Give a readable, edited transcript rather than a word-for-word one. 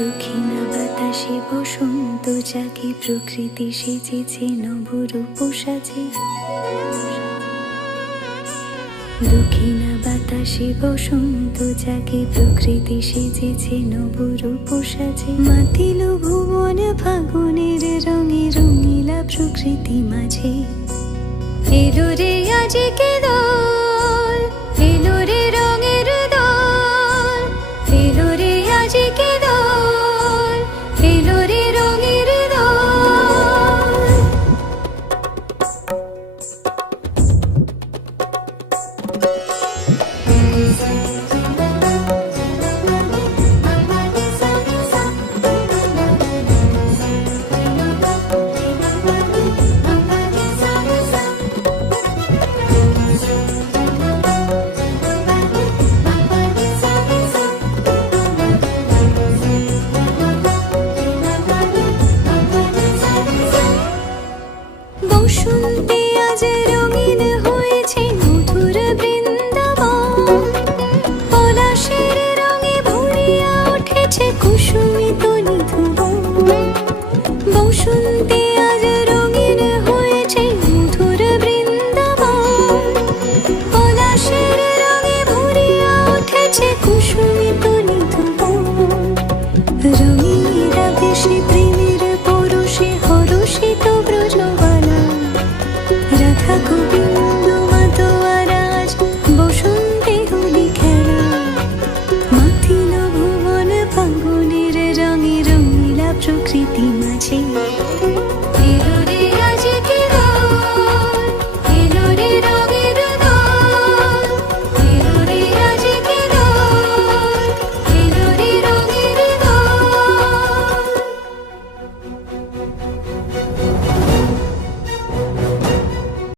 দক্ষিণা বাতাসে বসন্ত জাগে, প্রকৃতি সেজেছে নবরূপ সাজে। দক্ষিণা বাতাসে বসন্ত জাগে, প্রকৃতি সেজেছে নবরূপ সাজে। মাতিল ভুবন ফাগুনের রঙে, রঙিলা প্রকৃতি মাঝে। এলো রে আজকে দোল, এলো রে রঙের দোল, এলো রে আজকে দোল, এলো রে রঙের দোল। বসন্তে আজ রঙিন হয়েছে মধুর বৃন্দাবন, পলাশের রঙে ভরিয়া উঠেছে কুসুমিত নিধুবন। বসন্তে আজ রঙিন হয়েছে মধুর বৃন্দাবন, পলাশের রঙে ভরিয়া উঠেছে কুসুমিত নিধুবন। রঙিনীরা বেশি প্রেমের পরশে হরষিত